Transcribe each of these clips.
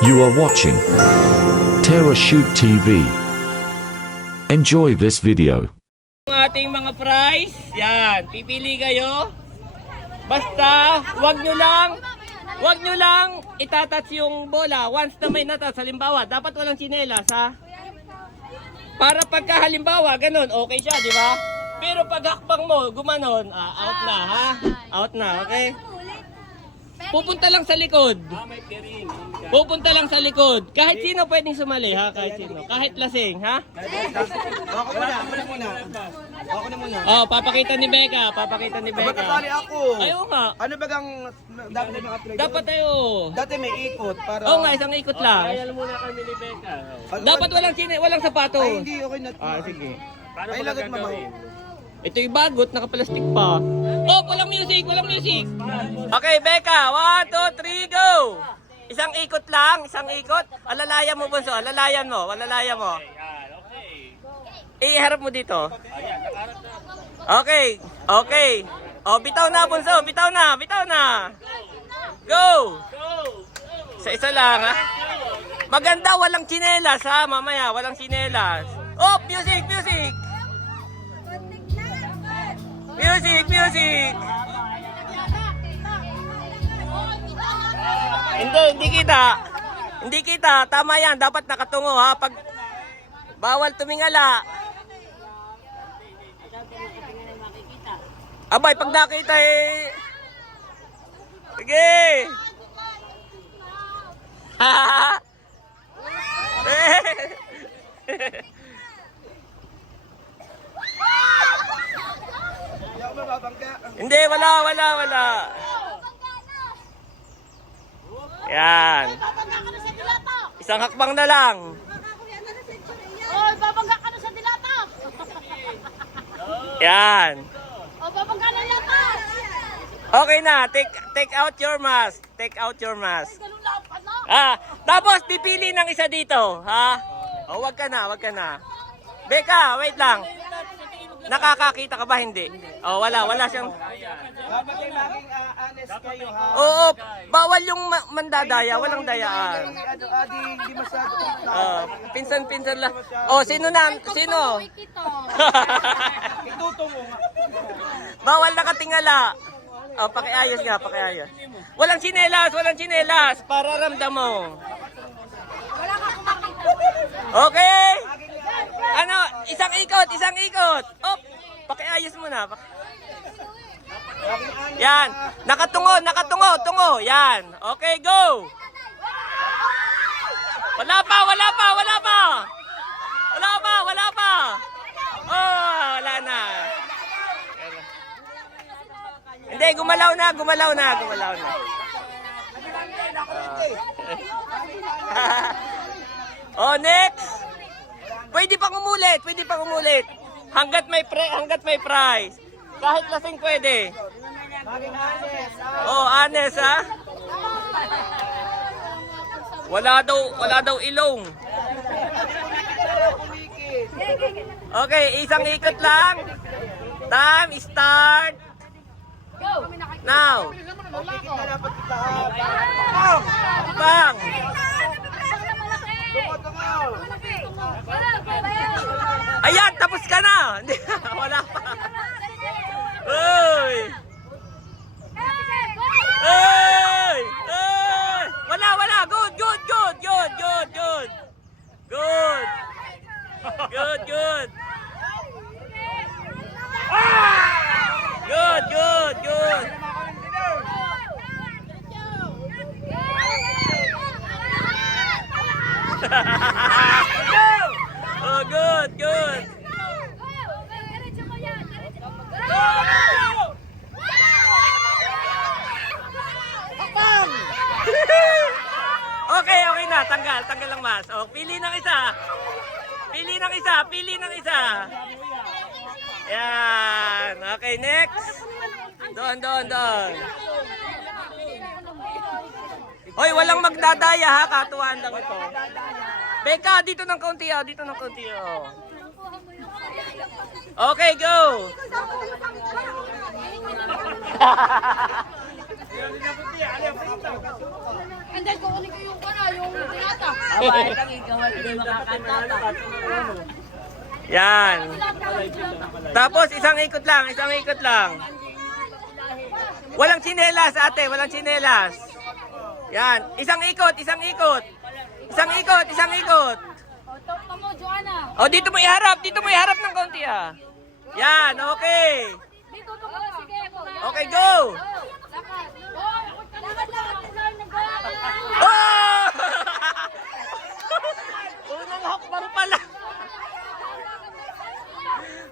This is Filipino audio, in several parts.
You are watching Terra Shoot TV. Enjoy this video. Ang ating mga prize, yan, pipili kayo. Basta, wag nyo lang itatats yung bola. Once na may natats, halimbawa, dapat walang tsinelas, ha? Para pagka halimbawa, ganun, okay siya, di ba? Pero pag hakbang mo, gumanon, out na, ha? Out na, okay? Pupunta lang sa likod. Pupunta lang sa likod. Kahit sino pwedeng sumali, ha? Kahit sino. Kahit lasing, ha? Ako na muna. Oh, papakita ni Becca. Papakita ni Ba't Becca. kasali ako? Ayaw nga. Ano ba gang dapat may apply? Dapat tayo. Dati may ikot para... Oo nga, isang ikot lang. muna kami ni Becca. Dapat walang sapato. Ay, hindi. Okay na. Sige. Paano Ay, ba lagot mabaw. gagawin? Ito yung bagot, nakapalastik pa. Oh, walang music, walang music. Okay, Becca. 1, 2, 3, go! Isang ikot lang, isang ikot. Alalayan mo, Bunso. Alalayan mo, alalayan mo. Yan, okay. Iharap mo dito. Okay, okay. Oh, bitaw na, Bunso. Bitaw na, bitaw na. Go! Sa isa lang, ha? Maganda, walang tsinelas, ha? Mamaya, walang tsinelas. Oh, music, music! Music, music! Hindi kita. Hindi kita. Tama yan. Dapat nakatungo, ha? Pag bawal tumingala. Abay, pag nakita eh. Sige. Hindi ako mababangga. Hindi, wala. Yan. Isang hakbang na lang. Oy, babangga ka na sa dilata. Yan. O, babangga na yata. Okay na. Take out your mask. Take out your mask. Ganun lang pa na. Tapos pipili ng isa dito, ha? Oh, wag ka na. Becca, wait lang. Nakakakita ka ba hindi? Oh, wala siyang. Dapat kayo maging honest kayo ha. Oo, bawal yung mandadaya, walang dayaan. Hindi masyado. Pinsan-pinsan lang. Oh, sino? Kita. Itutungo nga. Bawal nakatingala. Oh, pakiayos nga, pakiayos. Walang tsinelas, para ramdam mo. Okay? Ano, isang ikot. Oh, pakiayos mo na. Yan, nakatungo. Yan. Okay, go. Wala pa. Oh, wala na. Hindi, gumalaw na. Oh, next. Pwede pang umulit. Hanggat may prize. Kahit lasing pwede. Maging honest. Oh, honest, ha? Wala daw ilong. Okay, isang ikot lang. Time start. Now. Dapat kita ha. Bang. Ayan, tapos ka na. Wala pa. Uy. Wala. Good. Oh, good. Okay na. Tanggal lang mas. Oh, pili ng isa. Yan. Okay, next. Doon. Hoy, walang magdadaya, ha? Katuwaan lang ito. Becca, dito ng kaunti. Okay, go. Andal ko kunin ko yung yung tinata. Yan. Tapos isang ikot lang, isang ikot lang. Walang tsinelas, ate, walang tsinelas. Yan, isang ikot, isang ikot. Isang ikot, isang ikot. O, top pa mo, Joanna. O, dito mo iharap ng konti ah. Yan, okay. Dito ka mo. Sige, Okay, go. Lakad. Lakad. Oh! Unang hakbang pala.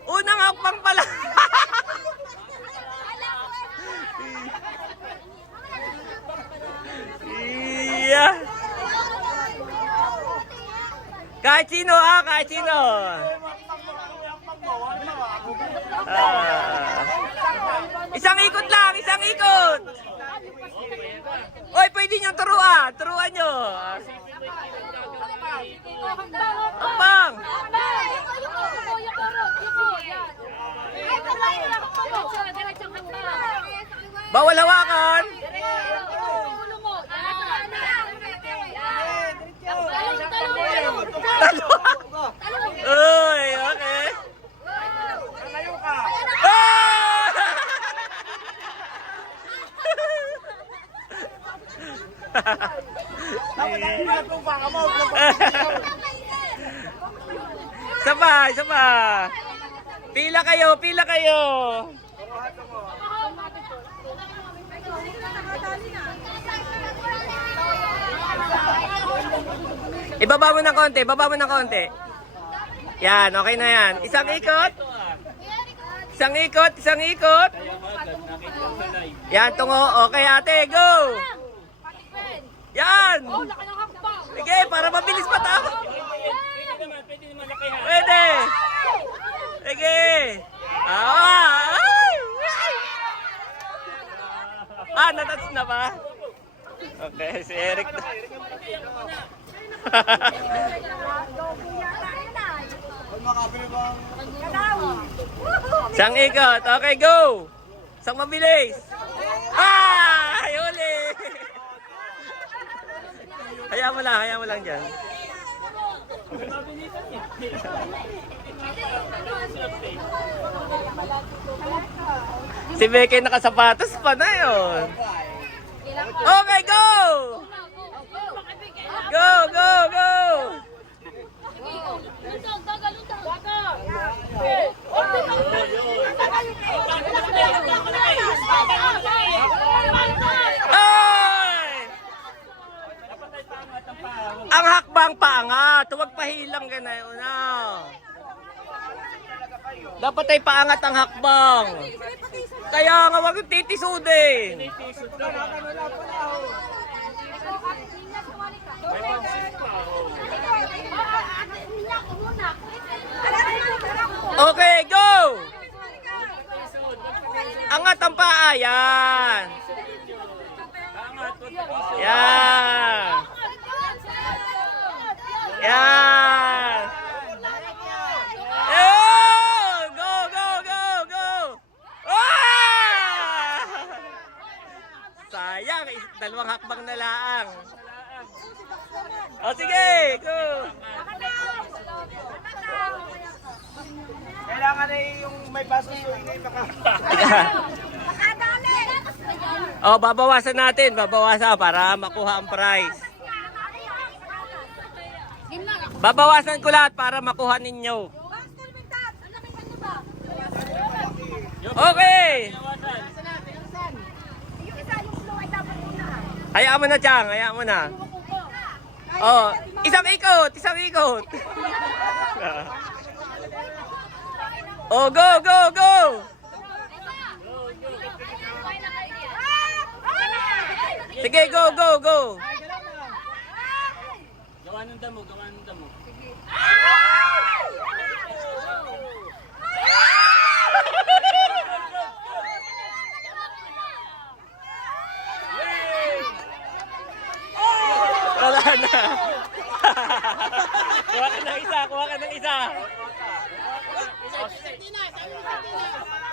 Unang hakbang pala. Yeah. Kahit sino kahit sino. Isang ikot lang, isang ikot. Oy, pwede nyo turuan. Turuan nyo. Hakbang. Bawal hawakan. Uy, okay. Ah! Sabay, sabay. Pila kayo, pila kayo. Ibaba mo ng konti, baba mo ng konti. Yan, okay na yan. Isang ikot. Isang ikot, isang ikot. Yan, tungo. Okay, ate, go. Yan. Sige, para mabilis pa tao. Pwede. Sige. Natats na ba? Okay, si Eric. Isang ikot. Okay, go. Isang mabilis. Huli. Hayaan mo lang dyan. Si Becky nakasapatos pa na yun. Okay, go! Go, go, go! Ay! Ang hakbang paangat. Huwag pahilang ka na yun. Dapat ay paangat ang hakbang. Kaya nga wag yung titisudin. Okay, go! Angat ang paa. Yan. Yan. Yan. Go, go, go, go. Sayang, dalawang hakbang na lang. O sige, go. Kailangan na yung may baso so ingay baka. O, babawasan natin. Babawasan para makuha ang prize. Babawasan ko lahat para makuha ninyo. Okay. Hayaan mo na, Chang. Hayaan mo na. Oh, isang ikot. Isang ikot. Oh, go, go, go. Sige, go, go, go. Gawa ng damo, gawa ng damo. Wala na. Kuha ka ng isa, kuha ka ng isa.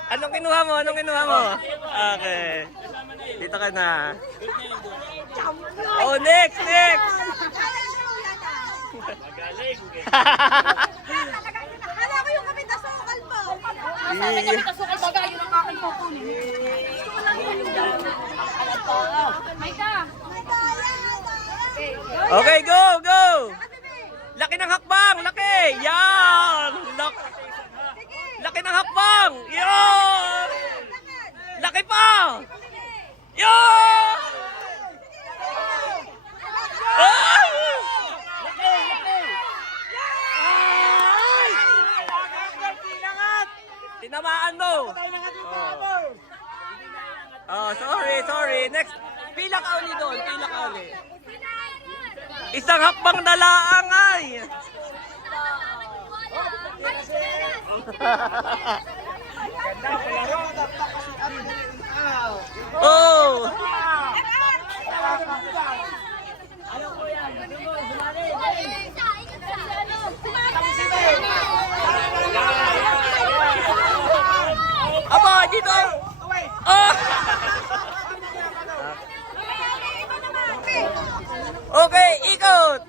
Anong kinuha mo? Anong kinuha mo? Okay. Dito ka na. Oh, next, next. Magaling. Kala ko yung kapit asukal po. Sabi kami Asukal baga yun ang aking kukunin. Gusto ko lang yun yung May ka. Okay, go, go. Laki ng hakbang, laki. Yan. Laki ng hakbang. Yan. Laki pa. Yan. Ah! Tinamaan mo. Oh, sorry. Next. Pila ka uli doon, pila ka uli. Isang hakbang na laang ay. Oh. Aba, dito. Oh. Okay, ikot.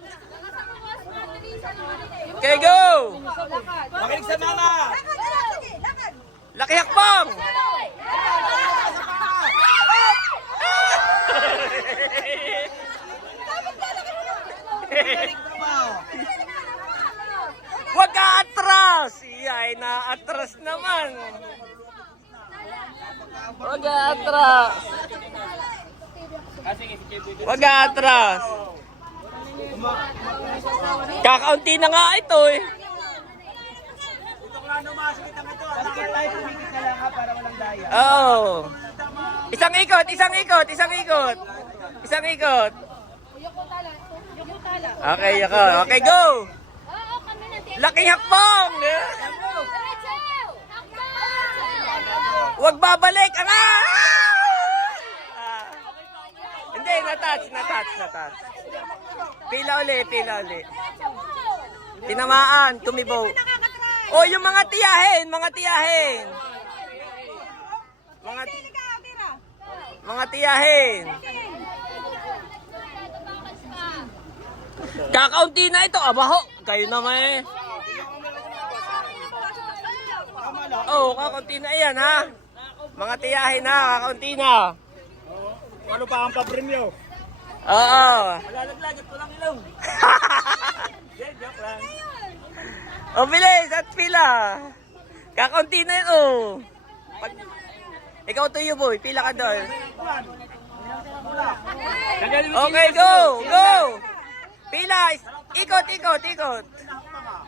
Okay, go. Makinig sa mama! Laki hakbang. Huwag ka atras. Iyay, na-atras naman. Huwag ka atras. Huwag ka atras. Kakaunti na nga ito eh. Bakit tayo tumikit na lang ha para walang daya? Oo. Isang ikot. Okay, ako. Okay, go. Laking hakbang. Huwag babalik. Hindi, na-touch. Pila uli. Tinamaan, tumibaw. Oh, yung mga tiyahin. Mga tiyahin. Kakaunti na ito. Abaho. Kayo naman eh. Oh, kakaunti na yan ha. Mga tiyahin ha. Kakaunti na. Ano pa ang papremyo? Oo. Lalaglagat ko lang ilong. Joke lang. O, bilis at pila. Kakaunti na yun, oh. Ikaw tuyo, boy. Pila ka doon. Okay, go. Pila. Ikot.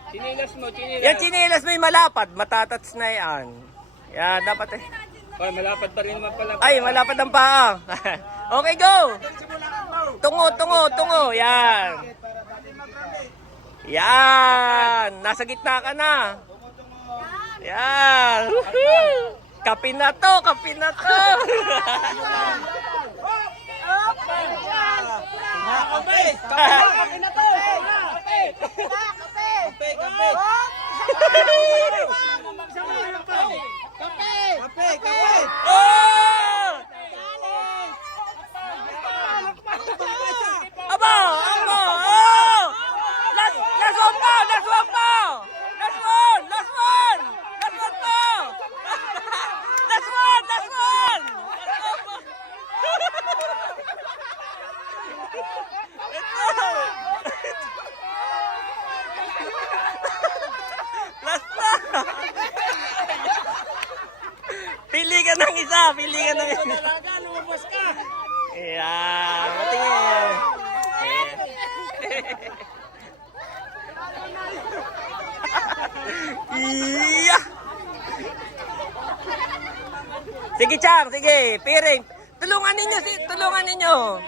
Chinilas mo. Yan, chinilas mo yung malapad. Matatats na yan. Yan, dapat eh. Ay, malapad pa rin naman pala. Ay, malapad ang paa. Okay, go. Tungo. Yan. Nasa gitna ka na. Yan. Kape na to. Oh! Aba! Oh! Last one pa! Last one! Last na! Pili ka ng isa! Talaga, lumabas ka! Ayan, matingin. Iya! Sige, Chang, sige. Piring. Tulungan ninyo.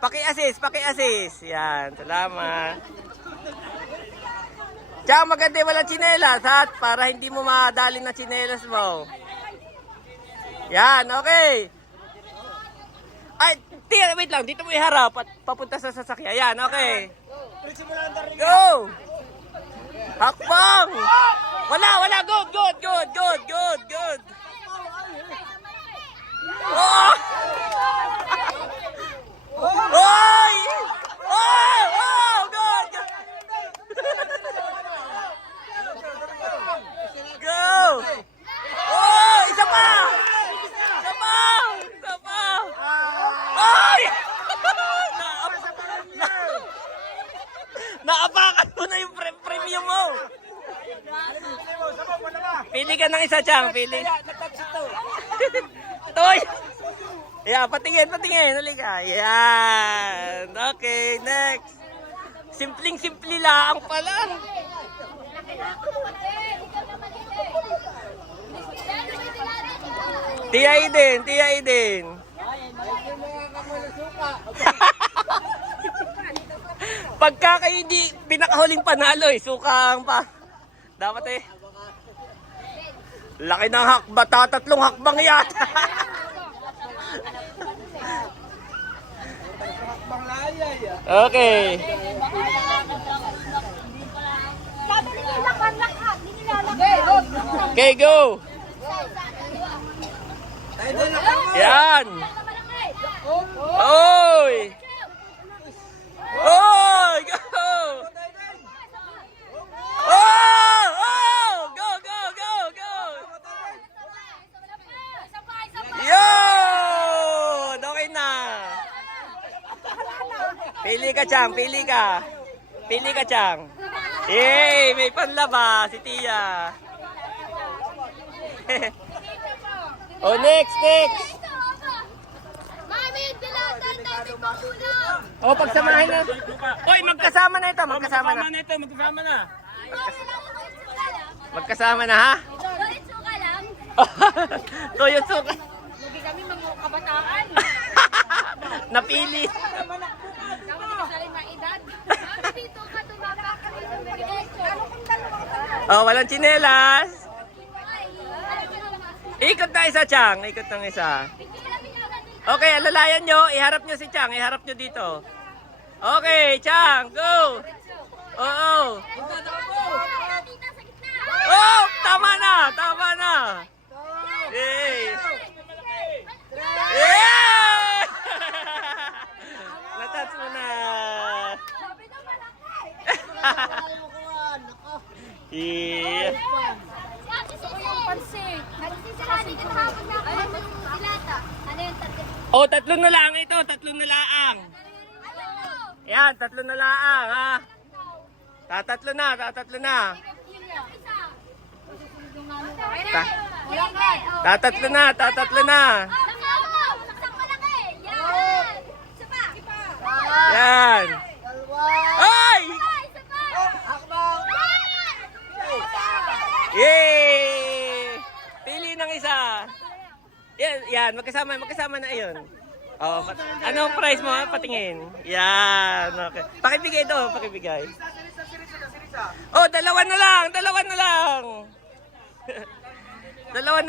Paki-assist. Yan, salamat. Chang, maganda walang tsinelas, ha? Para hindi mo madali na tsinelas mo. Yan, okay. Ay, wait lang. Dito mo iharap at papunta sa sasakyan. Yan, okay. Go! Hakbang! Wala. Good. Oh! Oy! Naapakan mo na yung premium mo. Pili ka ng isa, Chang. Pili. Toy. Yeah, patingin. Halika. Yan. Okay, next. Simpleng-simple lang pala. Tia Eden. Pagka kayo hindi pinakahuling panalo sukang pa. Dapat laki ng hakba, tatlong hakbang yata. Okay. Sabi ni Nila, panlakat. Hindi nilalakad. Okay, go. Yan. Oy. Oy, go. Oh, go. Yun! Okay na. Pili ka, Chang. Yay! May panlaba si Tia. Oh, next. Mami, dilatan tayo may pagkulang. Oh, pagsamahin na. Oy, magkasama na ito. Magkasama na. Magkasama na, ha? Doon, suka lang. Toyo suka. Hindi kami mga kabataan. Napili. Kami sa limang edad. Mami, dito ka tumapa ka dito. Ano kung dalawang ka na? Oh, walang tsinelas. Ikot na isa, Chang. Ikot ng isa. Okay, alalayan nyo. Iharap nyo si Chang. Iharap nyo dito. Okay, Chang. Go. Oo. Oh, tama na. Yay. Yay! Natats mo na. Yeah. Oh, tatlo na lang ito. Tatlo na lang. Yan, tatlo na lang, ha? Tatatlo na. Tatatlo na. Yan. Ay! Yay! Pili ng isa. Yan, magkasama na 'yon. Oh, anong price mo? Patingin. Yan, okay. Pakibigay ito, pakibigay. Oh, dalawa na lang. Dalawa na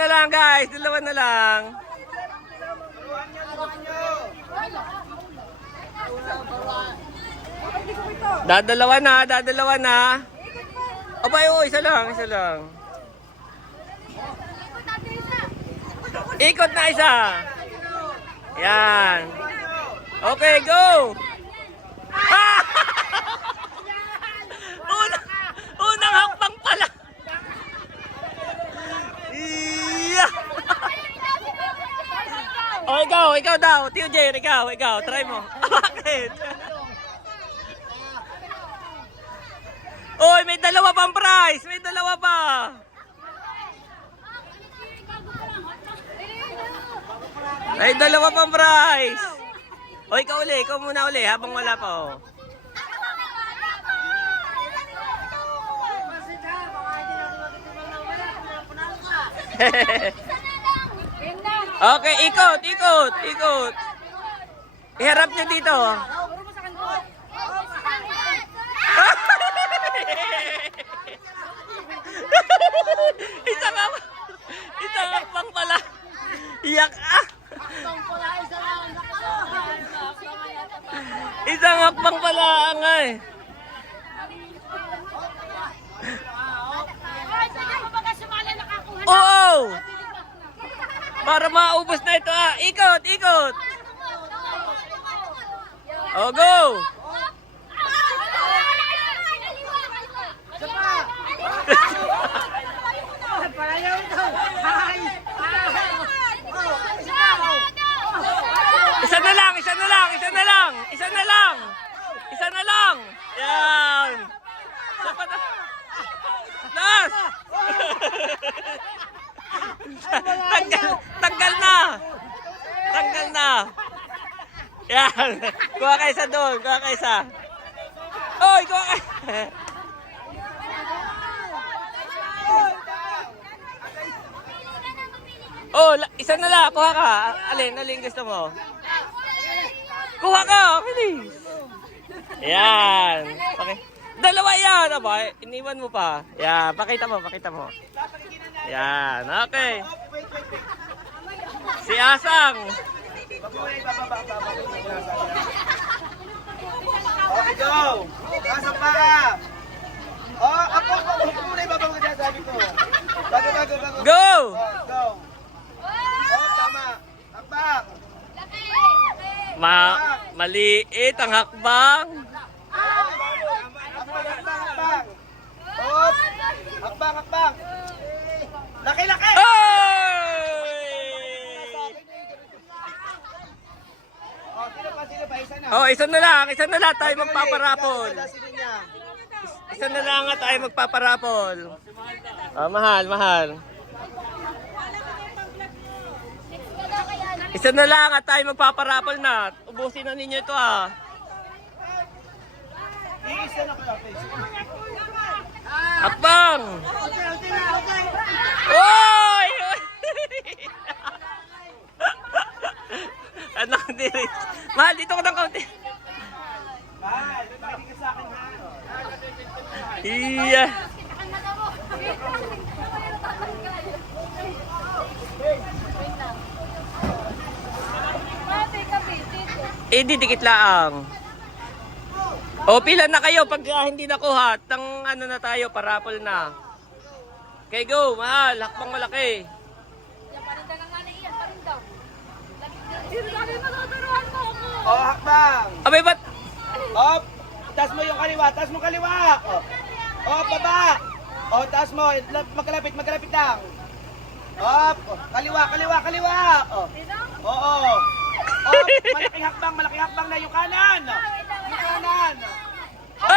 lang, guys. Dalawa na lang. Dadalawa na. Abay, isa lang. Ikot na isa. Yan. Okay, go. Unang hakbang pala. Yeah. Oh, ikaw daw. Tio Jer, ikaw. Try mo. Bakit? Oy, may dalawa pang prize. May dalawa pa. May dalawa pang prize. O, ikaw muna uli habang wala pa, oh. Okay, ikot. Iharap nyo dito. Isang hakbang pala. Iyak ah. Isang hakbang pala angay. Oo. Para maubos na ito ah. Ikot. Oh, go. Isa na lang. na lang. Yan. Sapat na. Last. Tanggal na. Tanggal na. Yan. Kuha ka isa doon. Kuha ka isa. Oy, kuha ka. Oh, isa na lang. Kuha ka. Alin gusto mo? Kuha ka. Bilis. Yan. Okay. Dalawa yan. Aba, iniwan mo pa. Yan. Pakita mo. Yan. Okay. Si Asang. Okay, go! Kasap pa ka! Oh, ako muna ibabang ko dyan, sabi ko. Bago. Go! Oh, go! Oh, tama. Hakbang! Maliit ang hakbang. Hakbang! Oh, hakbang! Laki! Oy! Oh, sino pa? Isa na. Oh, isa na lang tayo magpaparapol. Sino niya? Isa na lang nga tayo magpaparapol. Oh, mahal. Isa na lang at tayo magpaparapol na. Ubusin na ninyo ito ah. Iisa na kayo, please. Hakbang! Oy! Ano diri? Mahal, dito ko ng kaunti. Mahal, pakinig ka sa akin, ha? Iya. Didikit lang. O, pila na kayo pag hindi nakuha. Tang ano na tayo, parapol na. Okay, go, mahal. Hakbang malaki. Oh, hakbang! Abay, ba't? Oh, taas mo yung kaliwa, Oh, baba! Oh, taas mo, magkalapit lang. Oh, kaliwa. Oh. Oo. Oh, malaking hakbang na yung kanan. Oh!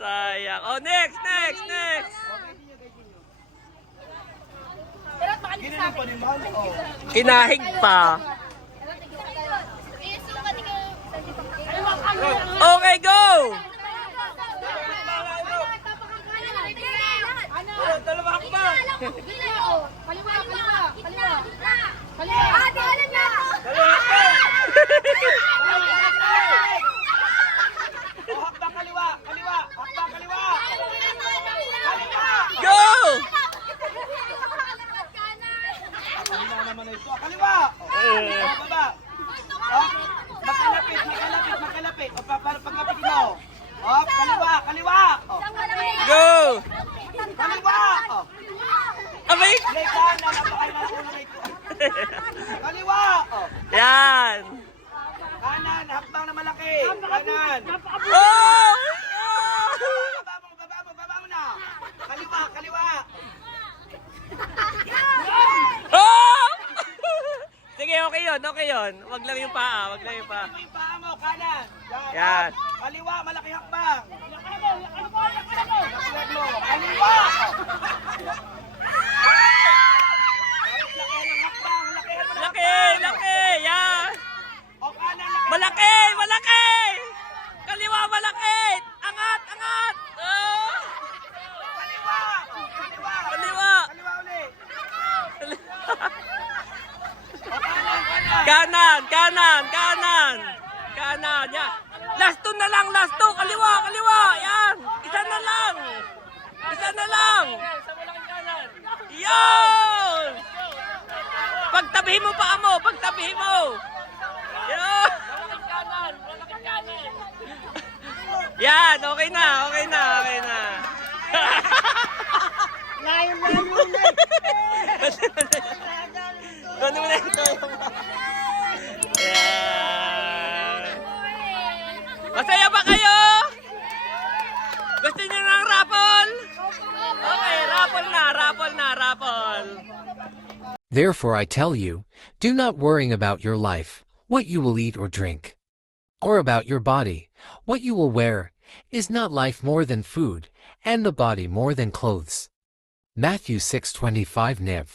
Sayang. Oh, next. Giniling po din, mahal. Oh. Kinahig pa. Okay, go! Dalawa hakbang! Oh, hakbang kaliwa! Go! Ano naman na ito? Kaliwa! Oh, baba! Oh, magkalapit. O, para pagkapitin mo. Oh, kaliwa! Oh, Go! kaliwa! Oh, Abay! may kanan, napakainalunang ito. Kaliwa! Oh, Yan! kanan, hakbang na malaki. Kanan. Oh! Baba mo na. Kaliwa. Oh! Sige, okay yun. Wag lang yung paa. Ano yung paa mo? Kanan. Yan. Kaliwa, malaki hakbang. Lakad mo. Kaliwa! Lakihan ng hakbang. Lakihan mo ng hakbang. Laki! Yan! O, kanan, lakihan. Malaki! Kaliwa, malaki! Angat! Oh! Kaliwa! Kaliwa! Kaliwa ulit. Kanan! Yan! Last two na lang! Kaliwa! Yan! Isa na lang! Yan! Pagtabihin mo paa mo! Yan! Yan! Okay na! Layo na. Ano mo na ito? Yan! Masaya ba kayo? Gusto niyo ng raffle? Okay, raffle na. Therefore I tell you, do not worry about your life, what you will eat or drink, or about your body, what you will wear. Is not life more than food, and the body more than clothes? Matthew 6:25 Niv.